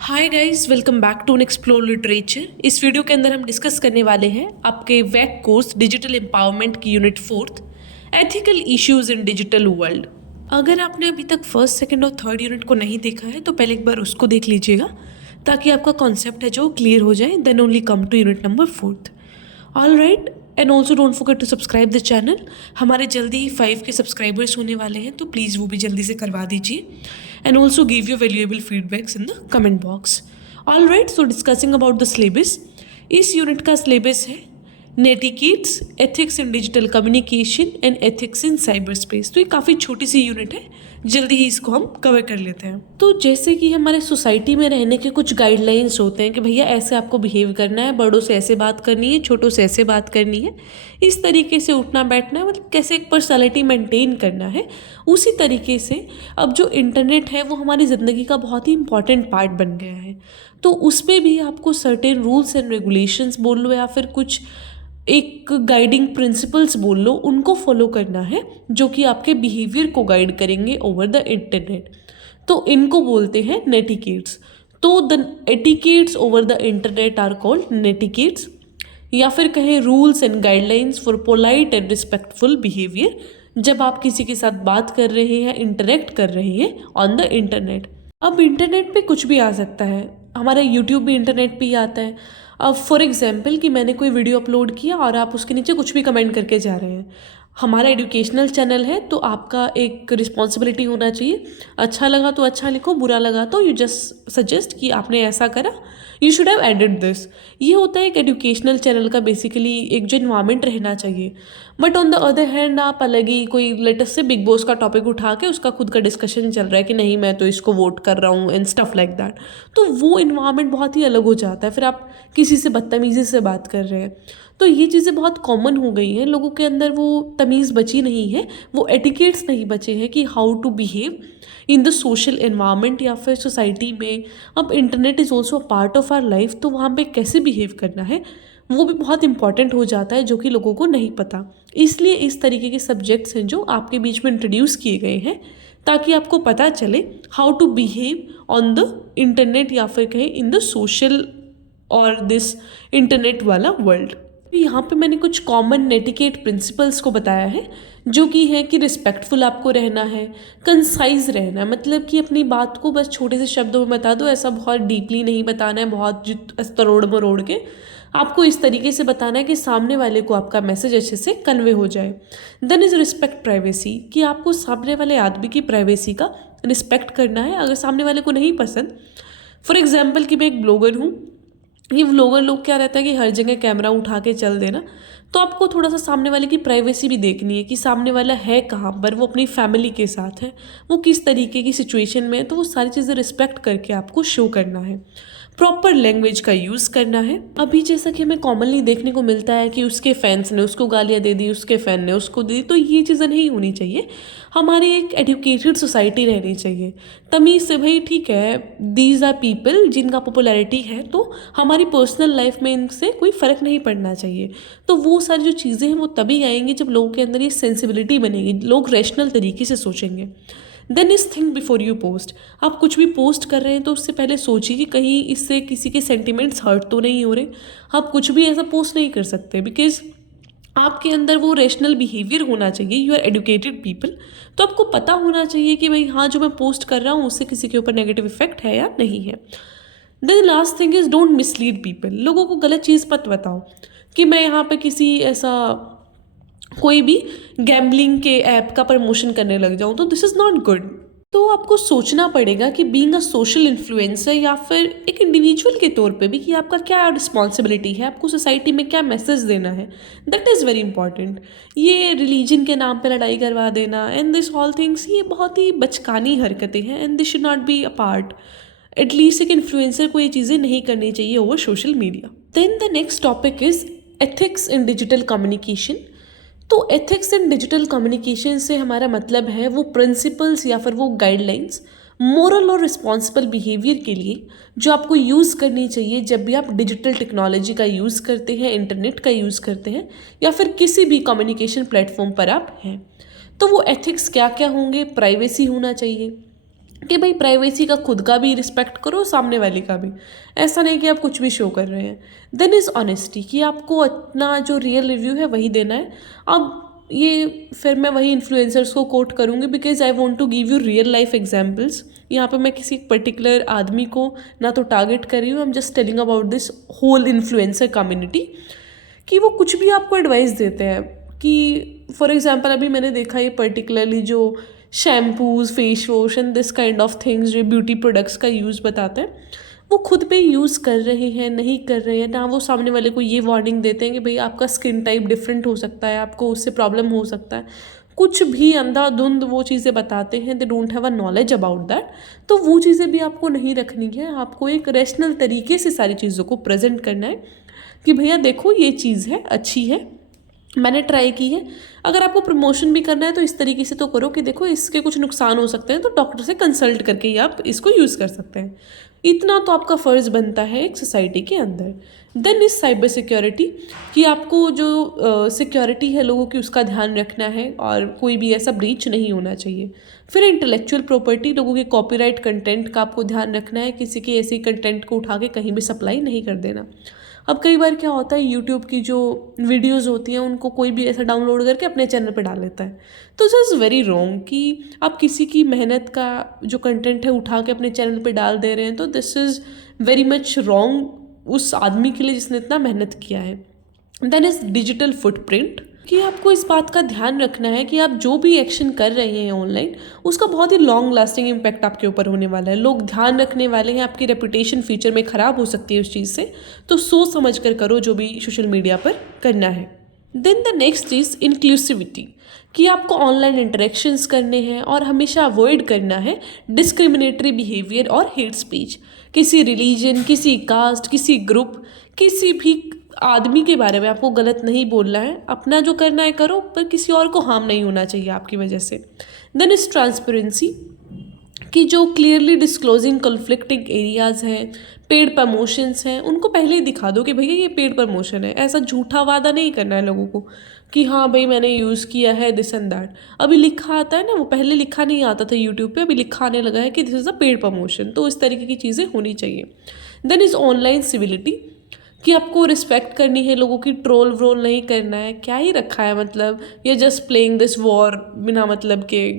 Hi guys, welcome back to explore literature. इस video के अंदर हम डिस्कस करने वाले हैं आपके वैक कोर्स डिजिटल एम्पावरमेंट की unit 4th, ethical issues in digital world. अगर आपने अभी तक फर्स्ट, सेकंड और थर्ड यूनिट को नहीं देखा है तो पहले एक बार उसको देख लीजिएगा ताकि आपका कॉन्सेप्ट है जो क्लियर हो जाए, then only come to unit number 4th। All right, and also don't forget to subscribe the channel. हमारे जल्दी ही 5 के सब्सक्राइबर्स होने वाले हैं तो प्लीज़ वो भी जल्दी से करवा दीजिए, and also give your valuable feedbacks in the comment box. All right, so discussing about the syllabus. इस यूनिट का सिलेबस है netiquettes, ethics in digital communication and ethics in cyber space. तो ये काफ़ी छोटी सी यूनिट है, जल्दी ही इसको हम कवर कर लेते हैं। तो जैसे कि हमारे सोसाइटी में रहने के कुछ गाइडलाइंस होते हैं कि भैया ऐसे आपको बिहेव करना है, बड़ों से ऐसे बात करनी है, छोटों से ऐसे बात करनी है, इस तरीके से उठना बैठना है, मतलब कैसे एक पर्सनालिटी मेंटेन करना है। उसी तरीके से अब जो इंटरनेट है वो हमारी ज़िंदगी का बहुत ही इंपॉर्टेंट पार्ट बन गया है। तो उसमें भी आपको सर्टेन रूल्स एंड रेगुलेशंस बोल लो या फिर कुछ एक गाइडिंग प्रिंसिपल्स बोल लो, उनको फॉलो करना है जो कि आपके बिहेवियर को गाइड करेंगे ओवर द इंटरनेट। तो इनको बोलते हैं नेटिकेट्स। तो the etiquettes over the internet are called netiquettes, या फिर कहें rules and guidelines for polite and respectful behaviour, जब आप किसी के साथ बात कर रहे हैं, इंटरेक्ट कर रहे हैं ऑन द इंटरनेट। अब इंटरनेट पे कुछ भी आ सकता है, हमारा यूट्यूब भी इंटरनेट पे ही आता है। अब फॉर एग्जांपल कि मैंने कोई वीडियो अपलोड किया और आप उसके नीचे कुछ भी कमेंट करके जा रहे हैं। हमारा एजुकेशनल चैनल है तो आपका एक रिस्पॉन्सिबिलिटी होना चाहिए, अच्छा लगा तो अच्छा लिखो, बुरा लगा तो यू जस्ट सजेस्ट कि आपने ऐसा करा, you should have added this. ये होता है एक एजुकेशनल चैनल का बेसिकली एक जो इन्वायरमेंट रहना चाहिए। But on the other hand आप अलग ही कोई लेटेस्ट से बिग बॉस का टॉपिक उठा के उसका खुद का डिस्कशन चल रहा है कि नहीं मैं तो इसको वोट कर रहा हूँ एंड स्टफ लाइक दैट, तो वो इन्वायरमेंट बहुत ही अलग हो जाता है। फिर आप किसी से बदतमीज़ी से बात कर रहे हैं, तो ये चीज़ें बहुत कॉमन हो गई हैं, लोगों के अंदर वो तमीज़ बची नहीं है, वो एटिकेट्स नहीं बचे हैं कि how to behave in the social environment या फिर सोसाइटी में। अब internet is also a part of our life, तो वहाँ पे कैसे बिहेव करना है वो भी बहुत इंपॉर्टेंट हो जाता है, जो कि लोगों को नहीं पता। इसलिए इस तरीके के सब्जेक्ट्स हैं जो आपके बीच में इंट्रोड्यूस किए गए हैं ताकि आपको पता चले how to behave on the internet या फिर कहें इन द सोशल और दिस इंटरनेट वाला वर्ल्ड। यहाँ पे मैंने कुछ कॉमन नेटिकेट प्रिंसिपल्स को बताया है, जो कि है कि रिस्पेक्टफुल आपको रहना है, कंसाइज रहना है, मतलब कि अपनी बात को बस छोटे से शब्दों में बता दो, ऐसा बहुत डीपली नहीं बताना है, बहुत तरोड़ मरोड़ के। आपको इस तरीके से बताना है कि सामने वाले को आपका मैसेज अच्छे से कन्वे हो जाए। देन इज रिस्पेक्ट प्राइवेसी, कि आपको सामने वाले आदमी की प्राइवेसी का रिस्पेक्ट करना है। अगर सामने वाले को नहीं पसंद, फॉर एग्जाम्पल कि मैं एक ब्लॉगर हूँ, ये व्लॉगर लोग क्या रहता है कि हर जगह कैमरा उठा के चल देना, तो आपको थोड़ा सा सामने वाले की प्राइवेसी भी देखनी है कि सामने वाला है कहाँ पर, वो अपनी फैमिली के साथ है, वो किस तरीके की सिचुएशन में है, तो वो सारी चीज़ें रिस्पेक्ट करके आपको शो करना है। प्रॉपर लैंग्वेज का यूज़ करना है। अभी जैसा कि हमें कॉमनली देखने को मिलता है कि उसके फैंस ने उसको गालियाँ दे दी, उसके फ़ैन ने उसको दी, तो ये चीज़ें नहीं होनी चाहिए। हमारी एक एजुकेटेड सोसाइटी रहनी चाहिए, तमीज़ से। भाई ठीक है, दीज आर पीपल जिनका पॉपुलैरिटी है, तो हमारी पर्सनल लाइफ में इनसे कोई फ़र्क नहीं पड़ना चाहिए। तो वो सारी जो चीज़ें हैं वो तभी आएंगी जब लोगों के अंदर ये सेंसिबिलिटी बनेगी, लोग रैशनल तरीके से सोचेंगे। Then is think before you post. आप कुछ भी पोस्ट कर रहे हैं तो उससे पहले सोचिए कि कहीं इससे किसी के सेंटिमेंट्स हर्ट तो नहीं हो रहे। आप कुछ भी ऐसा पोस्ट नहीं कर सकते, बिकॉज आपके अंदर वो रेशनल बिहेवियर होना चाहिए। यू आर एडुकेटेड पीपल, तो आपको पता होना चाहिए कि भाई हाँ, जो मैं पोस्ट कर रहा हूँ उससे किसी के ऊपर नेगेटिव इफेक्ट है या नहीं है। Then last thing is don't mislead people. लोगों को गलत चीज़ मत बताओ कि मैं यहाँ पे किसी ऐसा कोई भी गैम्बलिंग के ऐप का प्रमोशन करने लग जाऊँ, तो दिस इज़ नॉट गुड। तो आपको सोचना पड़ेगा कि बीइंग अ सोशल इन्फ्लुएंसर या फिर एक इंडिविजुअल के तौर पे भी कि आपका क्या रिस्पॉन्सिबिलिटी है, आपको सोसाइटी में क्या मैसेज देना है। That is very important. ये रिलीजन के नाम पे लड़ाई करवा देना एंड दिस ऑल थिंग्स, ये बहुत ही बचकानी हरकतें हैं and this should not be a part. At least एक इन्फ्लुएंसर को ये चीज़ें नहीं करनी चाहिए over social media. Then the next topic is ethics in digital communication. तो एथिक्स इन डिजिटल कम्युनिकेशन से हमारा मतलब है वो प्रिंसिपल्स या फिर वो गाइडलाइंस मोरल और रिस्पॉन्सिबल बिहेवियर के लिए जो आपको यूज़ करनी चाहिए जब भी आप डिजिटल टेक्नोलॉजी का यूज़ करते हैं, इंटरनेट का यूज़ करते हैं, या फिर किसी भी कम्युनिकेशन प्लेटफॉर्म पर आप हैं। तो वो एथिक्स क्या क्या होंगे? प्राइवेसी होना चाहिए, कि भाई प्राइवेसी का खुद का भी रिस्पेक्ट करो, सामने वाले का भी। ऐसा नहीं कि आप कुछ भी शो कर रहे हैं। देन इज़ ऑनेस्टी, कि आपको अपना जो रियल रिव्यू है वही देना है। अब ये फिर मैं वही इन्फ्लुएंसर्स को कोट करूँगी, because I want to give you real life examples. यहाँ पे मैं किसी पर्टिकुलर आदमी को ना तो टारगेट कर रही हूँ, I am just telling about this whole influencer community, कि वो कुछ भी आपको एडवाइस देते हैं। कि फॉर एग्जांपल अभी मैंने देखा ये पर्टिकुलरली जो shampoos, face wash and this kind of things, जो ब्यूटी प्रोडक्ट्स का यूज़ बताते हैं, वो खुद पे यूज़ कर रहे हैं नहीं कर रहे हैं ना, वो सामने वाले को ये वार्निंग देते हैं कि भाई आपका स्किन टाइप डिफरेंट हो सकता है, आपको उससे प्रॉब्लम हो सकता है। कुछ भी अंधाधुंध वो चीज़ें बताते हैं, they don't have a knowledge about that. तो वो चीज़ें भी आपको नहीं रखनी है, आपको एक रैशनल तरीके से सारी चीज़ों को प्रेजेंट करना है कि भैया देखो ये चीज़ है, अच्छी है, मैंने ट्राई की है। अगर आपको प्रमोशन भी करना है तो इस तरीके से तो करो कि देखो इसके कुछ नुकसान हो सकते हैं, तो डॉक्टर से कंसल्ट करके ही आप इसको यूज़ कर सकते हैं। इतना तो आपका फ़र्ज़ बनता है एक सोसाइटी के अंदर। देन इस साइबर सिक्योरिटी, कि आपको जो सिक्योरिटी है लोगों की उसका ध्यान रखना है और कोई भी ऐसा ब्रीच नहीं होना चाहिए। फिर इंटेलेक्चुअल प्रॉपर्टी, लोगों के कॉपीराइट कंटेंट का आपको ध्यान रखना है, किसी के ऐसे कंटेंट को उठा के कहीं भी सप्लाई नहीं कर देना। अब कई बार क्या होता है, यूट्यूब की जो वीडियोस होती हैं उनको कोई भी ऐसा डाउनलोड करके अपने चैनल पे डाल लेता है। तो दिस इज़ वेरी रॉन्ग कि आप किसी की मेहनत का जो कंटेंट है उठा के अपने चैनल पे डाल दे रहे हैं। तो this is very much wrong उस आदमी के लिए जिसने इतना मेहनत किया है। देन इज़ डिजिटल फुटप्रिंट, कि आपको इस बात का ध्यान रखना है कि आप जो भी एक्शन कर रहे हैं ऑनलाइन, उसका बहुत ही लॉन्ग लास्टिंग इम्पैक्ट आपके ऊपर होने वाला है। लोग ध्यान रखने वाले हैं, आपकी रेपुटेशन फ्यूचर में ख़राब हो सकती है उस चीज़ से। तो सोच समझ कर करो जो भी सोशल मीडिया पर करना है। Then the next is inclusivity, कि आपको ऑनलाइन इंटरेक्शंस करने हैं और हमेशा अवॉइड करना है डिस्क्रिमिनेटरी बिहेवियर और हेट स्पीच। किसी रिलीजन, किसी कास्ट, किसी ग्रुप, किसी भी आदमी के बारे में आपको गलत नहीं बोलना है। अपना जो करना है करो, पर किसी और को हार्म नहीं होना चाहिए आपकी वजह से। देन इज ट्रांसपेरेंसी, कि जो क्लियरली डिस्क्लोजिंग कॉन्फ्लिक्टिंग एरियाज़ हैं, पेड प्रमोशंस हैं, उनको पहले ही दिखा दो कि भैया ये पेड प्रमोशन है। ऐसा झूठा वादा नहीं करना है लोगों को कि हाँ भाई मैंने यूज़ किया है दिस एंड दैट। अभी लिखा आता है ना, वो पहले लिखा नहीं आता था यूट्यूब पे, अभी लिखा आने लगा है कि this is a paid promotion. तो इस तरीके की चीज़ें होनी चाहिए। देन इज़ ऑनलाइन सिविलिटी, कि आपको रिस्पेक्ट करनी है, लोगों की ट्रोल व्रोल नहीं करना है। क्या ही रखा है मतलब, ये जस्ट प्लेइंग दिस वॉर बिना मतलब के,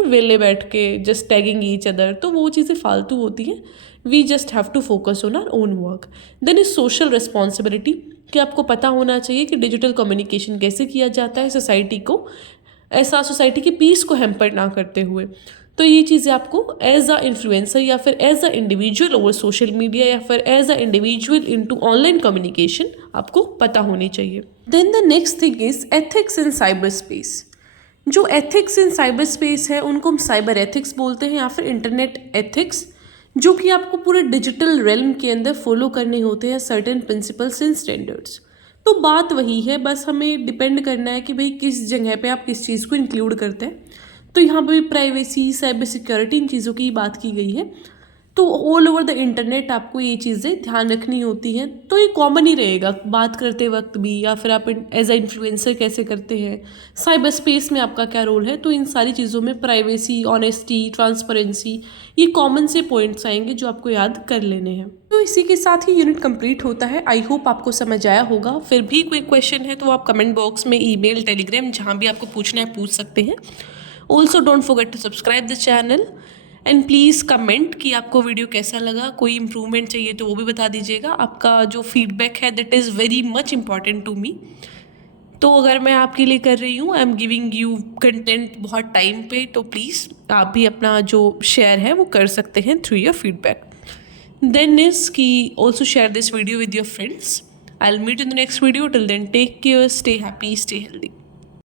वेले बैठ के जस्ट टैगिंग ईच अदर, तो वो चीज़ें फालतू होती हैं। We just have to focus on our own work. Then is social responsibility, कि आपको पता होना चाहिए कि डिजिटल कम्युनिकेशन कैसे किया जाता है सोसाइटी को, ऐसा सोसाइटी की पीस को हैम्पर ना करते हुए। तो ये चीज़ें आपको एज अ इन्फ्लुएंसर या फिर as a individual over social media या फिर as a individual into online communication आपको पता होनी चाहिए। Then the next thing is ethics in cyber space. जो एथिक्स इन साइबर स्पेस है उनको हम साइबर एथिक्स बोलते हैं या फिर इंटरनेट एथिक्स, जो कि आपको पूरे डिजिटल रेल्म के अंदर फॉलो करने होते हैं सर्टेन प्रिंसिपल्स एंड स्टैंडर्ड्स। तो बात वही है, बस हमें डिपेंड करना है कि भाई किस जगह पे आप किस चीज़ को इंक्लूड करते हैं। तो यहाँ पे प्राइवेसी, साइबर सिक्योरिटी, इन चीज़ों की बात की गई है। तो ऑल ओवर द इंटरनेट आपको ये चीज़ें ध्यान रखनी होती हैं। तो ये कॉमन ही रहेगा बात करते वक्त भी, या फिर आप एज अ इन्फ्लुएंसर कैसे करते हैं, साइबर स्पेस में आपका क्या रोल है। तो इन सारी चीज़ों में प्राइवेसी, ऑनेस्टी, ट्रांसपेरेंसी, ये कॉमन से पॉइंट्स आएंगे जो आपको याद कर लेने हैं। तो इसी के साथ ही यूनिट कंप्लीट होता है। आई होप आपको समझ आया होगा। फिर भी कोई क्वेश्चन है तो आप कमेंट बॉक्स में, ईमेल, टेलीग्राम, जहाँ भी आपको पूछना है पूछ सकते हैं। Also don't forget to subscribe the channel and please comment कि आपको वीडियो कैसा लगा। कोई इम्प्रूवमेंट चाहिए तो वो भी बता दीजिएगा। आपका जो फीडबैक है that is very much important to me. तो अगर मैं आपके लिए कर रही हूँ, I am giving you content बहुत टाइम पे, तो प्लीज़ आप भी अपना जो शेयर है वो कर सकते हैं through your feedback. Then is कि also share this video with your friends. I will meet in the next video. Till then take care, stay happy, stay healthy.